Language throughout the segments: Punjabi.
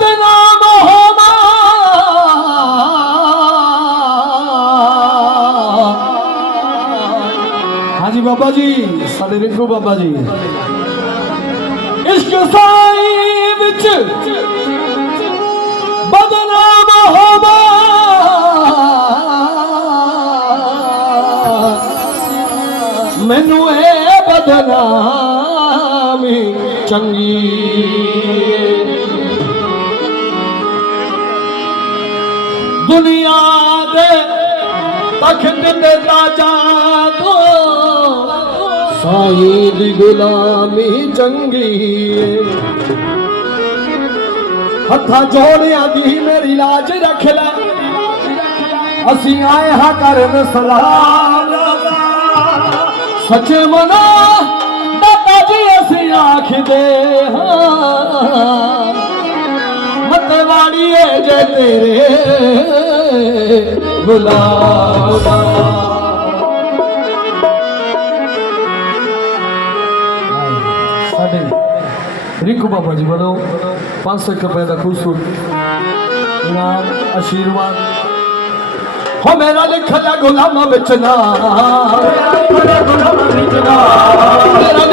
ਬਦਨਾਮ ਹੋਵਾਂ ਹਾਂਜੀ ਬਾਬਾ ਜੀ ਸਾਡੇ ਰਿੰਕੂ ਬਾਬਾ ਜੀ। ਇਸ਼ਕ ਸਾਈ ਵਿੱਚ ਬਦਨਾਮ ਹੋਵਾਂ ਮੈਨੂੰ ਇਹ ਬਦਨਾਮੀ ਚੰਗੀ ਦੁਨੀਆ ਦੇ ਤਖਤ ਤੇ ਤਾਜਾ ਤੋਂ ਸਾਈਂ ਦੀ ਗੁਲਾਮੀ ਚੰਗੀ ਏ। ਹੱਥਾਂ ਜੋੜਿਆਂ ਦੀ ਮੇਰੀ ਲਾਜ ਰੱਖ ਲੈ। ਅਸੀਂ ਆਏ ਹਾਂ ਕਰਨ ਸਲਾਮ ਸੱਚੇ ਮਨਾ ਦਾਤਾ ਜੀ ਅਸੀਂ ਆਖਦੇ ਹਾਂ। ਮਤਵਾੜੀਏ ਜੇ ਤੇਰੇ ਗੁਲਾਮ ਦਾ ਸਾਡੇ ਰਿੰਕੂ ਬਾਬਾ ਜੀ ਵੱਲੋਂ 500 ਰੁਪਏ ਦਾ ਖੂਬਸੂਰਤ ਇਨਾਮ ਆਸ਼ੀਰਵਾਦ ਹੋ ਮੇਰਾ ਲਿਖਿਆ ਗੁਲਾਮਾਂ ਵਿੱਚ ਨਾ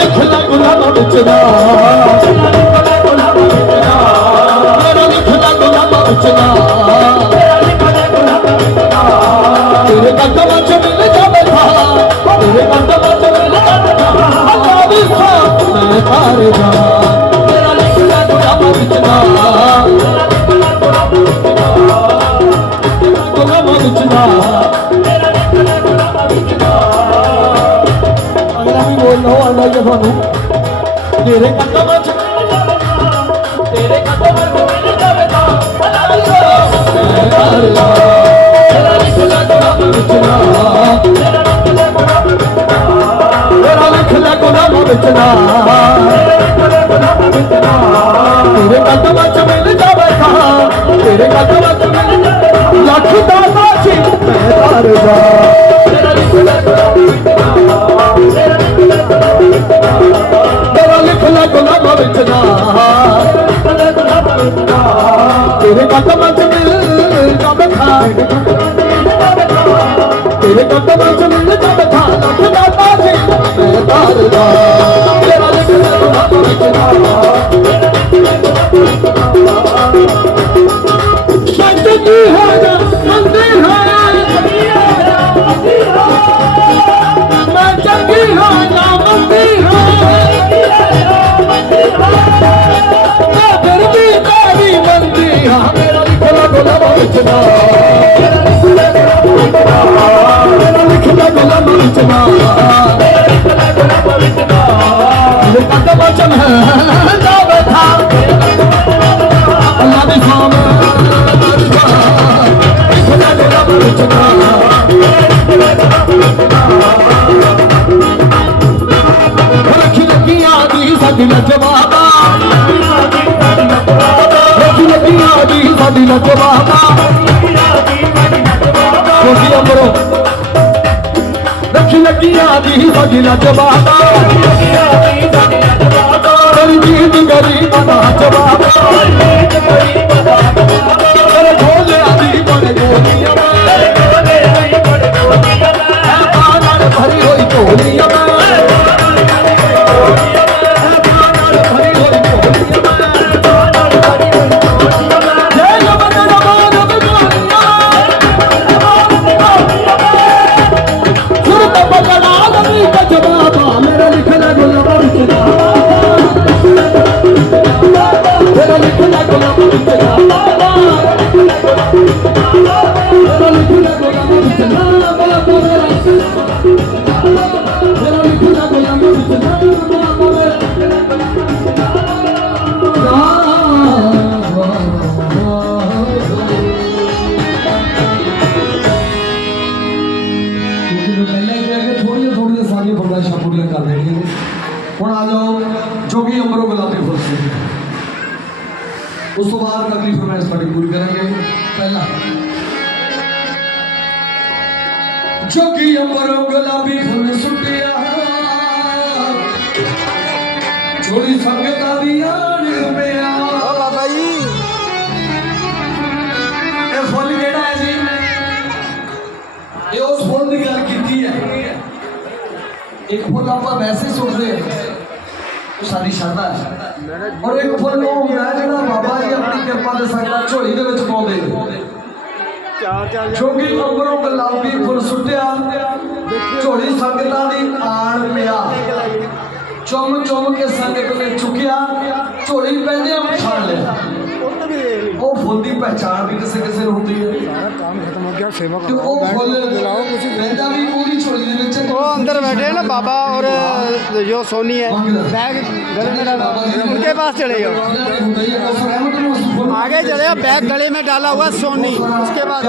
ਮੇਰਾ ਗੁਲਾਮਾਂ ਬੋਲੋ ਆਉਂਦਾ ਜੇ ਤੁਹਾਨੂੰ। ਤੇਰੇ ਕਦਮਾਂ ਚ ਮਿਲ ਜਾਵੇ ਤੇਰੇ ਕਦਮਾਂ ਚ ਮਿਲ ਜਾਵੇ ਥਾਂ ਅੱਲਾ ਦੀ ਸਾਥ ਮੈਂ ਤਾਰੇ ਦਾ ਵਿੱਚ ਨਾ। ਮੇਰਾ ਲਿਖਿਆ ਗੁਲਾਮਾਂ ਵਿੱਚ ਨਾ। ਤੇਰੇ ਕਦਮਾਂ ਚ ਮਿਲ ਜਾਵੇ ਤੇਰੇ ਕਦਮਾਂ ਚ ਮਿਲ ਜਾਵੇ ਲੱਖ ਦਾ ਸਾਚੀ ਮੈਂ ਤਾਰਦਾ ਤੇਰਾ ਲਿਖਿਆ ਗੁਲਾਮਾਂ ਤੇਰਾ ਤੇਰੇ ਕਦਮਾਂ ਚ ਮਿਲ ਜਾਵੇ ਮੈਂ ਤਾਰਦਾ ਤੇਰਾ ਲਿਖਿਆ ਗੁਲਾਮਾਂ ਵਿੱਚ ਨਾ ਜ਼ਿੰਦਗੀ ਹੈ ਨਾ? ਮੰਦੀ ਹੈ ਮੈਂ ਚੰਗੀ ਹਾਂ ਨਾ? ਮੰਦੀ ਹਾਂ ਫਿਰ ਵੀ ਤੇਰੀ ਮੰਦੀ ਹਾਂ। ਮੇਰਾ ਲਿਖਿਆ ਗੁਲਾਮਾਂ ਵਿੱਚ ਨਾ ਮੇਰਾ ਲਿਖਿਆ ਗੁਲਾਮਾਂ ਵਿੱਚ ਨਾ ਮੇਰੇ ਕਦਮਾਂ ਚ ਮੈਂ ਨਾ ਬੈਠਾ ਅੱਲਾ ਦੀ ਸਾਮ ਲਿਖਿਆ ਗੁਲਾਮਾਂ ਵਿੱਚ ਨਾ ਰੱਖੀ ਲੱਗੀਆਂ ਦੀ ਸਾਡੀ ਲਜਵਾਦਾ ਰੱਖੀ ਲੱਗੀਆਂ ਦੀ ਸਾਡੀ ਲਜਵਾਦਾ ਕੋਟੀ ਅਮਰੋ ਰੱਖੀ ਦੀ ਸਾਡੀ ਲਜਵਾਦਾ ਤੇਰੀ ਜੀਤ ਦਾ ਜਵਾਬ ਹੁਣ ਆ ਜਾਓ ਜੋਗੀ ਅੰਬਰੋ ਗੁਲਾਬੀ ਫੁੱਲ ਸਿੰਘ ਉਸ ਤੋਂ ਬਾਅਦ ਅਗਲੀ ਫਰਮਾਇਸ਼ ਸਾਡੀ ਪੂਰੀ ਕਰਾਂਗੇ ਪਹਿਲਾ ਜੋਗੀ ਅੰਬਰੋਂ ਗੁਲਾਬੀ ਫੁੱਲ ਸੁੱਟਿਆ ਛੋੜੀ ਸੰਗਤਾਂ ਦੀ ਆਣ ਰੁਪਿਆ। ਓ ਬਾਬਾ ਜੀ ਇਹ ਫੁੱਲ ਜਿਹੜਾ ਹੈ ਜੀ? ਇਹ ਉਸ ਫੁੱਲ ਦੀ ਗੱਲ ਕੀਤੀ ਹੈ। ਇੱਕ ਫੁੱਲ ਆਪਾਂ ਵੈਸੇ ਸੁਣਦੇ ਉਹ ਸਾਡੀ ਸ਼ਰਧਾ ਹੈ। ਔਰ ਇੱਕ ਫੁੱਲ ਉਹ ਹੁੰਦਾ ਜਿਹੜਾ ਬਾਬਾ ਜੀ ਆਪਣੀ ਕਿਰਪਾ ਦੇ ਸਦਕਾ ਝੋਲੀ ਦੇ ਵਿੱਚ ਪਾਉਂਦੇ ਨੇ। ਕਿਉਂਕਿ ਅੰਬਰੋਂ ਗੁਲਾਬੀ ਫੁੱਲ ਸੁੱਟਿਆ ਝੋਲੀ ਸੰਗਤਾਂ ਦੀ ਆਣ ਪਿਆ। ਚੁੰਮ ਚੁੰਮ ਕੇ ਸੰਗਤ ਨੇ ਚੁੱਕਿਆ ਝੋਲੀ ਪੈਂਦਿਆਂ ਪਛਾਣ ਲਿਆ। ਉਹ ਫੁੱਲ ਦੀ ਪਹਿਚਾਣ ਵੀ ਕਿਸੇ ਕਿਸੇ ਨੂੰ ਹੁੰਦੀ ਹੈ ਸਾਰਾ ਕੰਮ ਖਤਮ ਹੋ ਗਿਆ ਸੇਵਾ ਤੇ ਉਹ ਫੁੱਲ बुलाओ किसी ਪੈਂਦਾ ਵੀ ਉਹਦੀ ਝੋਲੀ ਦੇ ਵਿੱਚ ਹੈ। वो अंदर बैठे हैं ना बाबा और जो सोनी है बैग गले में डाला उनके पास चले जाओ ਹੁੰਦਾ ਹੀ ਹੈ ਉਸ ਰਹਿਮਤ ਨੂੰ ਉਸ ਫੁੱਲ आगे चले जाओ बैग गले में डाला हुआ सोनी उसके बाद